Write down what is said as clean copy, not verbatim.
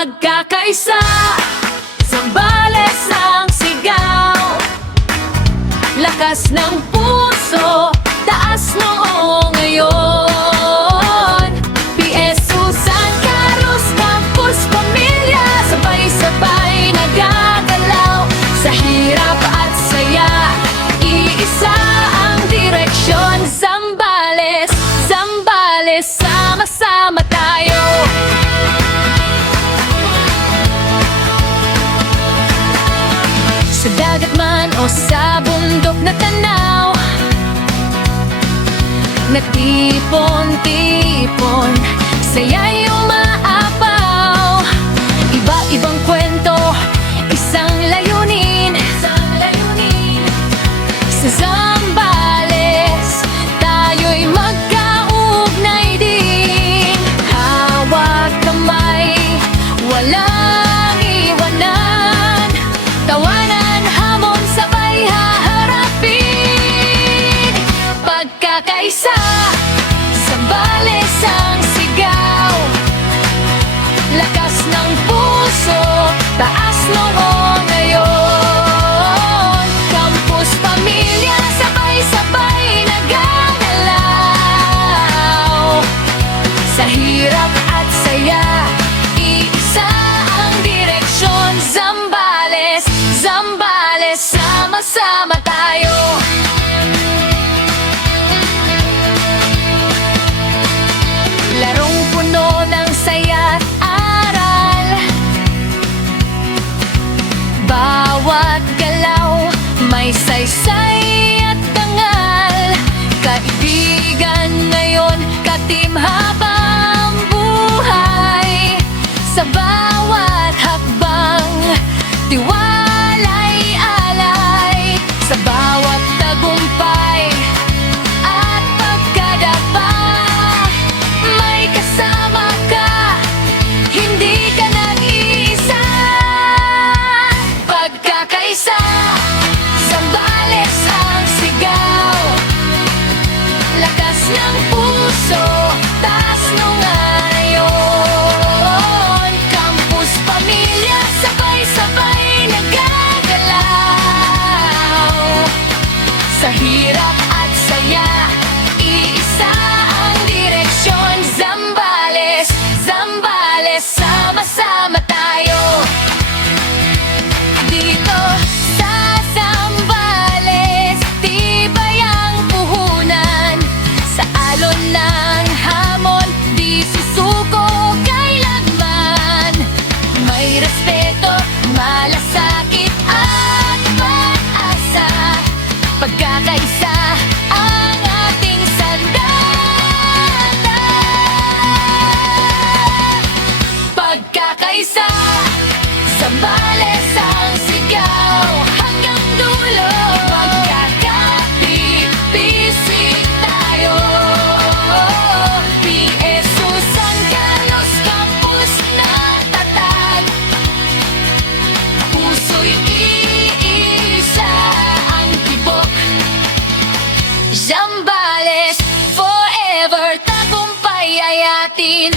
Pagkakaisa, Zambales ang sigaw, lakas ng puso, taas noo ngayon. PS Susan, Carlos, Campus, pamilya, sabay-sabay nagagalaw. Sa hirap at saya, iisa ang direksyon. Zambales, Zambales, sama-sama tayo. Sa dagat man o sa bundok na tanaw, nagtipon-tipon, saya'y umaapaw. Iba-ibang kwento, isang layunin. Sa Zambales, tayo'y magkaugnay din. Hawak kamay, walang iwanan. Tawanan, hamon, sabay haharapin. Pagkakaisa, Zambales ang sigaw, lakas ng puso, taas noo ngayon. Campus, pamilya, sabay-sabay nagagalaw. Sa hirap at saya, iisa ang direksyon. Zambales, Zambales, sama-sama tayo. Larong puno ng saya't aral, bawat galaw may saysay at dangal. Kaibigan ngayon, katim habang buhay. Sa bawat hakbang, tiwala'y alay. Sa bawat tagumpay at pagkadapa, may kasama ka, hindi ka nag-iisa. Pagkakaisa, Zambales ang sigaw, lakas ng puso, taas noo ngayon. Campus, pamilya, sabay-sabay nagagalaw. Sa hirap at saya, iisa ang direksyon. Zambales, Zambales, sama-sama tayo. Dito sa Zambales, tibay ang puhunan. Sa alon ng hamon, di susuko kailanman. May respeto, malasakit at pag-asa. Pagkakaisa ang ating sandata. Pagkakaisa, Zambales ang sigaw, hanggang dulo magkakapisig tayo. PS Susan, Carlos, Campus na tatag, puso'y iisa ang tibok. Zambales, forever tagumpay ay atin.